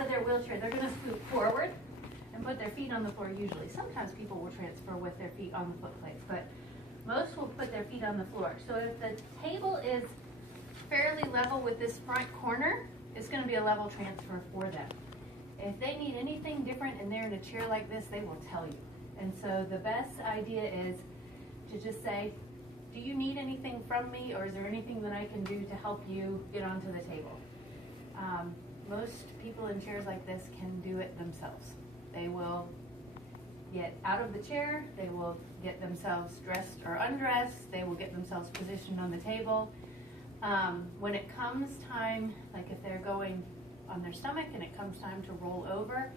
of their wheelchair, they're going to scoot forward and put their feet on the floor usually. Sometimes people will transfer with their feet on the foot plates, but most will put their feet on the floor. So if the table is fairly level with this front corner, it's going to be a level transfer for them. If they need anything different and they're in a chair like this, they will tell you. And so the best idea is to just say, do you need anything from me, or is there anything that I can do to help you get onto the table? Most people in chairs like this can do it themselves. They will get out of the chair, they will get themselves dressed or undressed, they will get themselves positioned on the table. When it comes time, like if they're going on their stomach and it comes time to roll over,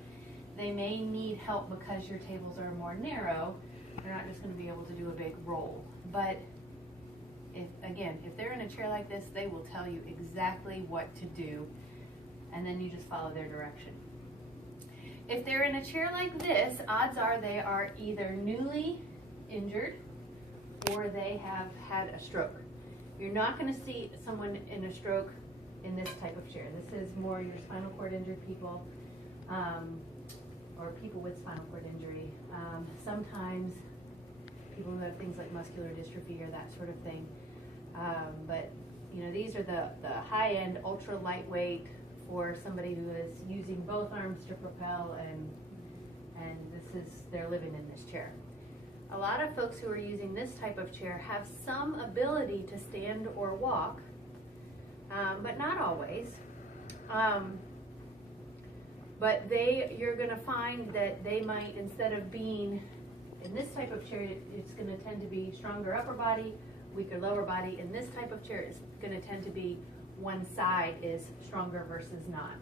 they may need help because your tables are more narrow. They're not just going to be able to do a big roll. But if they're in a chair like this, they will tell you exactly what to do, and then you just follow their direction. If they're in a chair like this, odds are they are either newly injured or they have had a stroke. You're not going to see someone in a stroke in this type of chair. This is more your spinal cord injured people, or people with spinal cord injury. Sometimes people who have things like muscular dystrophy or that sort of thing. But these are the high-end, ultra lightweight for somebody who is using both arms to propel, and they're living in this chair. A lot of folks who are using this type of chair have some ability to stand or walk, but not always. But you're going to find that they might, instead of being in this type of chair, it's going to tend to be stronger upper body, weaker lower body. In this type of chair, it's going to tend to be one side is stronger versus not.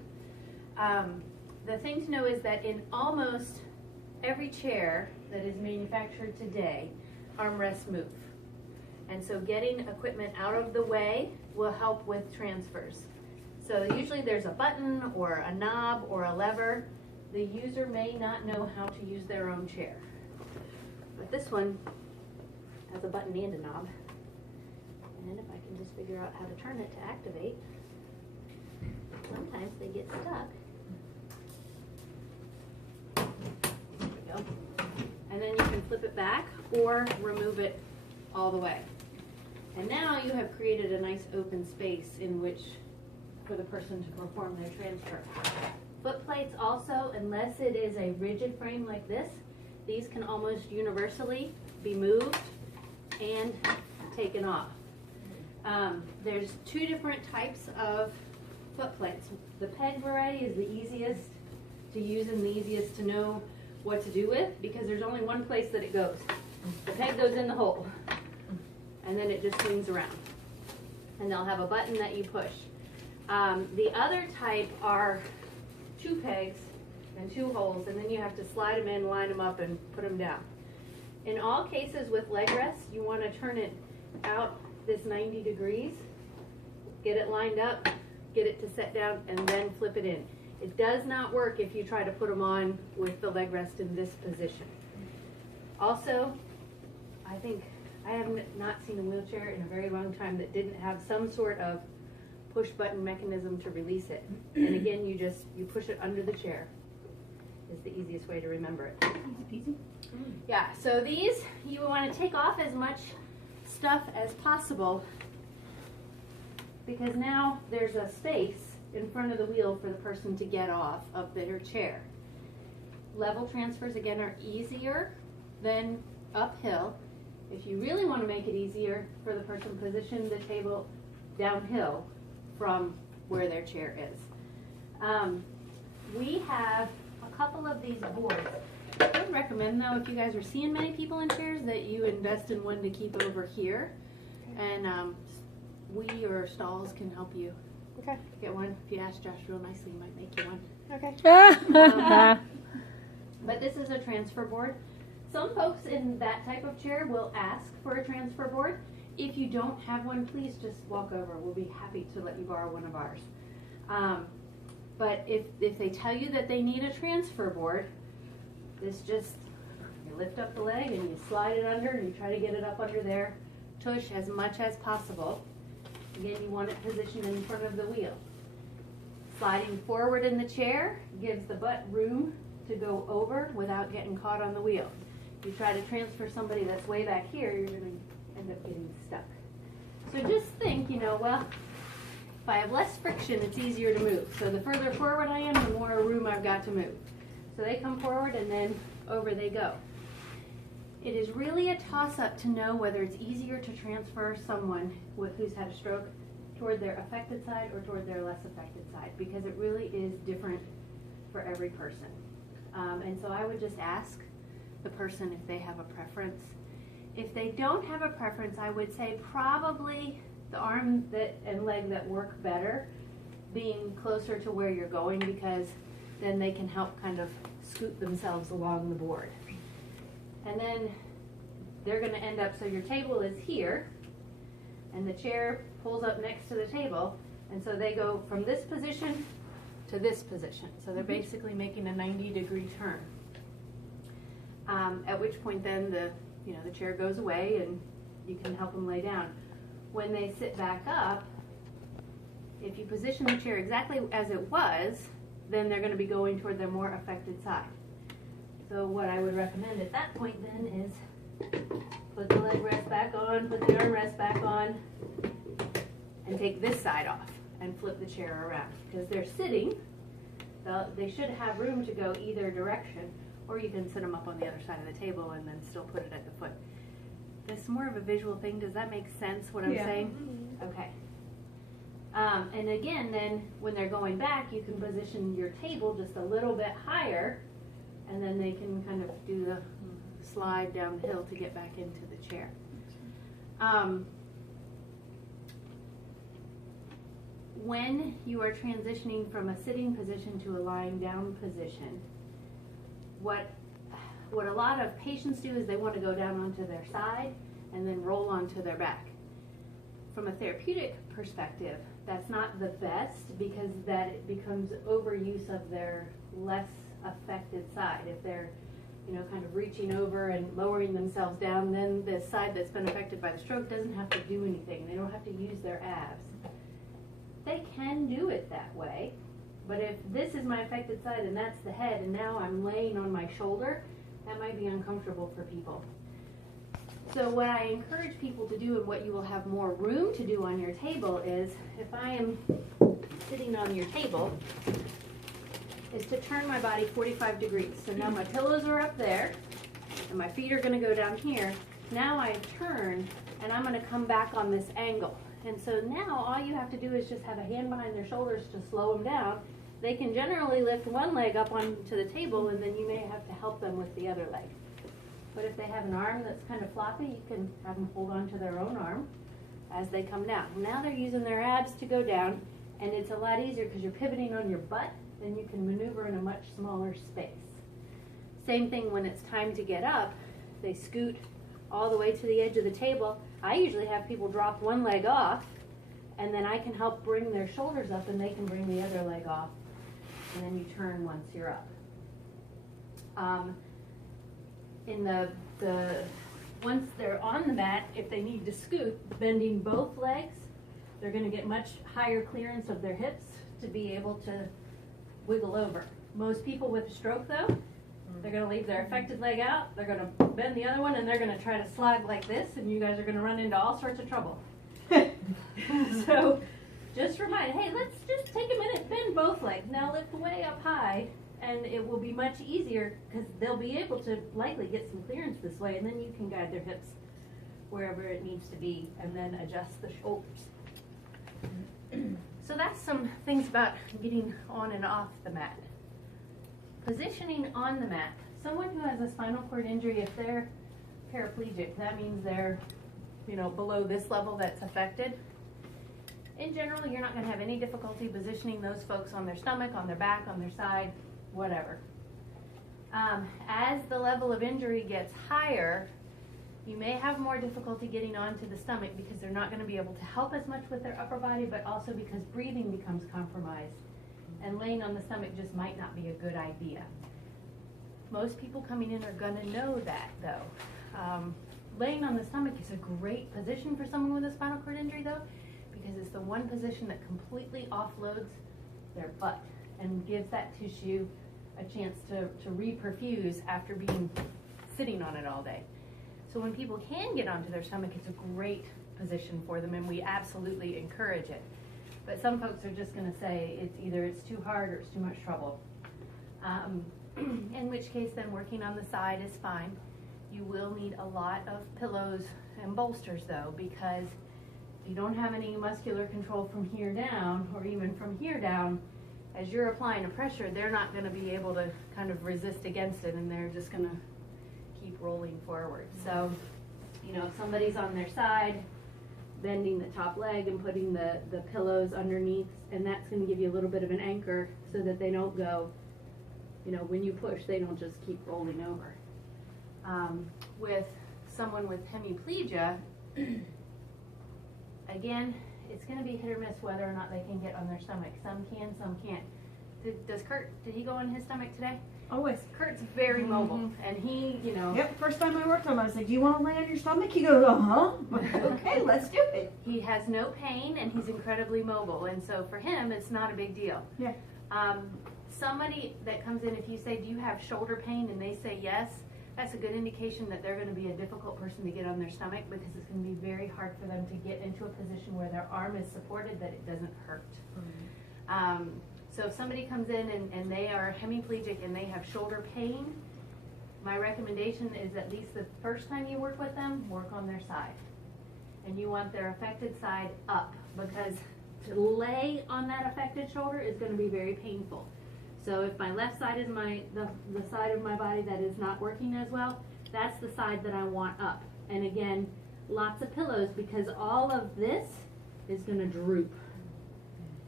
The thing to know is that in almost every chair that is manufactured today, armrests move. And so getting equipment out of the way will help with transfers. So usually there's a button or a knob or a lever. The user may not know how to use their own chair. But this one has a button and a knob. And if I can just figure out how to turn it to activate, sometimes they get stuck. There we go. And then you can flip it back or remove it all the way. And now you have created a nice open space in which for the person to perform their transfer. Foot plates also, unless it is a rigid frame like this, these can almost universally be moved and taken off. There's two different types of foot plates. The peg variety is the easiest to use and the easiest to know what to do with, because there's only one place that it goes. The peg goes in the hole, and then it just swings around. And they'll have a button that you push. The other type are two pegs and two holes, and then you have to slide them in, line them up, and put them down. In all cases with leg rests, you want to turn it out this 90 degrees, get it lined up, get it to set down, and then flip it in. It does not work if you try to put them on with the leg rest in this position. Also, I think I have not seen a wheelchair in a very long time that didn't have some sort of push button mechanism to release it. And again, you push it under the chair is the easiest way to remember it. Easy peasy. Yeah, so these, you want to take off as much stuff as possible, because now there's a space in front of the wheel for the person to get off of their chair. Level transfers, again, are easier than uphill. If you really want to make it easier for the person, position the table downhill from where their chair is. We have a couple of these boards. I would recommend, though, if you guys are seeing many people in chairs, that you invest in one to keep over here. And we or stalls can help you get one. If you ask Josh real nicely, he might make you one. Okay. But this is a transfer board. Some folks in that type of chair will ask for a transfer board. If you don't have one, please just walk over. We'll be happy to let you borrow one of ours. But if they tell you that they need a transfer board, you lift up the leg and you slide it under and you try to get it up under there. Tush as much as possible. Again, you want it positioned in front of the wheel. Sliding forward in the chair gives the butt room to go over without getting caught on the wheel. If you try to transfer somebody that's way back here, you're going to end up getting stuck. So just think, well, if I have less friction, it's easier to move. So the further forward I am, the more room I've got to move. So they come forward and then over they go. It is really a toss-up to know whether it's easier to transfer someone who's had a stroke toward their affected side or toward their less affected side, because it really is different for every person. And so I would just ask the person if they have a preference. If they don't have a preference, I would say probably the arm and leg that work better being closer to where you're going, because then they can help kind of scoot themselves along the board. And then they're going to end up, so your table is here, and the chair pulls up next to the table, and so they go from this position to this position. So they're basically making a 90-degree turn. At which point then the chair goes away and you can help them lay down. When they sit back up, if you position the chair exactly as it was, then they're going to be going toward their more affected side. So what I would recommend at that point then is put the leg rest back on, put the arm rest back on, and take this side off and flip the chair around. Because they're sitting, they should have room to go either direction, or you can sit them up on the other side of the table and then still put it at the foot. This is more of a visual thing. Does that make sense, what I'm saying? Mm-hmm. Okay. And again, then when they're going back, you can position your table just a little bit higher, and then they can kind of do the slide downhill to get back into the chair. When you are transitioning from a sitting position to a lying down position, what a lot of patients do is they want to go down onto their side and then roll onto their back. From a therapeutic perspective, that's not the best, because that it becomes overuse of their less affected side. If they're kind of reaching over and lowering themselves down, then the side that's been affected by the stroke doesn't have to do anything. They don't have to use their abs. They can do it that way, but if this is my affected side and that's the head, and now I'm laying on my shoulder, that might be uncomfortable for people. So what I encourage people to do, and what you will have more room to do on your table, is if I am sitting on your table, is to turn my body 45 degrees. So now my pillows are up there, and my feet are going to go down here. Now I turn, and I'm going to come back on this angle. And so now all you have to do is just have a hand behind their shoulders to slow them down. They can generally lift one leg up onto the table, and then you may have to help them with the other leg. But if they have an arm that's kind of floppy, you can have them hold on to their own arm as they come down. Now they're using their abs to go down, and it's a lot easier because you're pivoting on your butt, and you can maneuver in a much smaller space. Same thing when it's time to get up. They scoot all the way to the edge of the table. I usually have people drop one leg off, and then I can help bring their shoulders up, and they can bring the other leg off, and then you turn once you're up. Once they're on the mat, if they need to scoot, bending both legs, they're going to get much higher clearance of their hips to be able to wiggle over. Most people with a stroke, though, they're going to leave their affected leg out, they're going to bend the other one, and they're going to try to slide like this, and you guys are going to run into all sorts of trouble. So just remind, hey, let's just take a minute, bend both legs. Now lift way up high, and it will be much easier because they'll be able to likely get some clearance this way, and then you can guide their hips wherever it needs to be, and then adjust the shoulders. So that's some things about getting on and off the mat. Positioning on the mat. Someone who has a spinal cord injury, if they're paraplegic, that means they're below this level that's affected. In general, you're not going to have any difficulty positioning those folks on their stomach, on their back, on their side, whatever. As the level of injury gets higher, you may have more difficulty getting onto the stomach because they're not going to be able to help as much with their upper body, but also because breathing becomes compromised. And laying on the stomach just might not be a good idea. Most people coming in are going to know that, though. Laying on the stomach is a great position for someone with a spinal cord injury, though, because it's the one position that completely offloads their butt, and gives that tissue a chance to reperfuse after being sitting on it all day. So when people can get onto their stomach, it's a great position for them, and we absolutely encourage it. But some folks are just going to say it's too hard or it's too much trouble. In which case, then working on the side is fine. You will need a lot of pillows and bolsters though, because if you don't have any muscular control from here down, or even from here down, as you're applying a pressure, they're not going to be able to kind of resist against it, and they're just going to keep rolling forward. So, you know, if somebody's on their side, bending the top leg and putting the pillows underneath, and that's going to give you a little bit of an anchor so that they don't go, you know, when you push, they don't just keep rolling over. With someone with hemiplegia, again, it's going to be hit or miss whether or not they can get on their stomach. Some can, some can't. Does Kurt, did he go on his stomach today? Always. Kurt's very mobile, and he, you know. Yep, first time I worked with him, I said, do you want to lay on your stomach? He goes, okay, let's do it. He has no pain, and he's incredibly mobile, and so for him, it's not a big deal. Yeah. Somebody that comes in, if you say, do you have shoulder pain, and they say yes, that's a good indication that they're going to be a difficult person to get on their stomach, because it's going to be very hard for them to get into a position where their arm is supported that it doesn't hurt. Mm-hmm. So if somebody comes in and they are hemiplegic and they have shoulder pain, my recommendation is at least the first time you work with them, work on their side. And you want their affected side up, because to lay on that affected shoulder is going to be very painful. So if my left side is the side of my body that is not working as well, that's the side that I want up. And again, lots of pillows, because all of this is going to droop.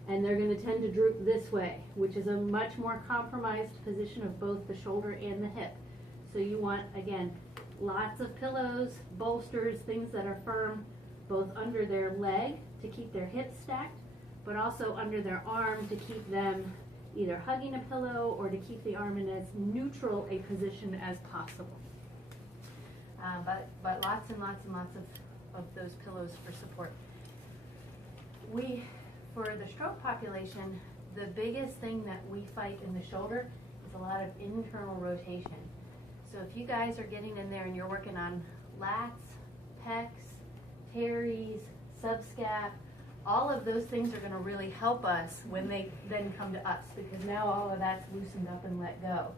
And they're going to tend to droop this way, which is a much more compromised position of both the shoulder and the hip. So you want, again, lots of pillows, bolsters, things that are firm, both under their leg to keep their hips stacked, but also under their arm to keep them either hugging a pillow or to keep the arm in as neutral a position as possible. But lots and lots and lots of those pillows for support. For the stroke population, the biggest thing that we fight in the shoulder is a lot of internal rotation. So if you guys are getting in there and you're working on lats, pecs, teres, subscap, all of those things are going to really help us when they then come to us, because now all of that's loosened up and let go.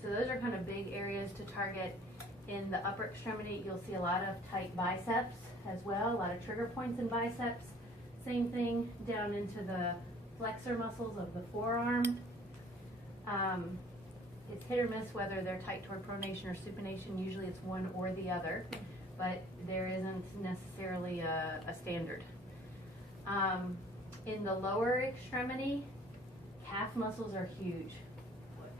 So those are kind of big areas to target. In the upper extremity, you'll see a lot of tight biceps as well, a lot of trigger points in biceps. Same thing down into the flexor muscles of the forearm. It's hit or miss whether they're tight toward pronation or supination. Usually it's one or the other, but there isn't necessarily a standard. In the lower extremity, calf muscles are huge.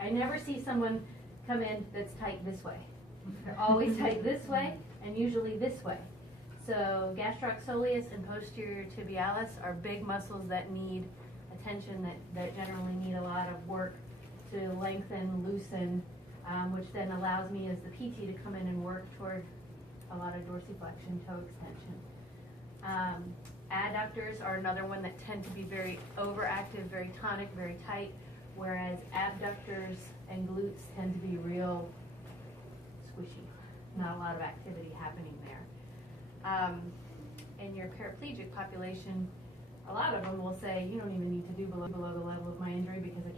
I never see someone come in that's tight this way. They're always tight this way, and usually this way. So gastrocsoleus and posterior tibialis are big muscles that need attention, that generally need a lot of work to lengthen, loosen, which then allows me as the PT to come in and work toward a lot of dorsiflexion, toe extension. Adductors are another one that tend to be very overactive, very tonic, very tight, whereas abductors and glutes tend to be real squishy. Not a lot of activity happening there. In your paraplegic population, a lot of them will say, you don't even need to do below the level of my injury,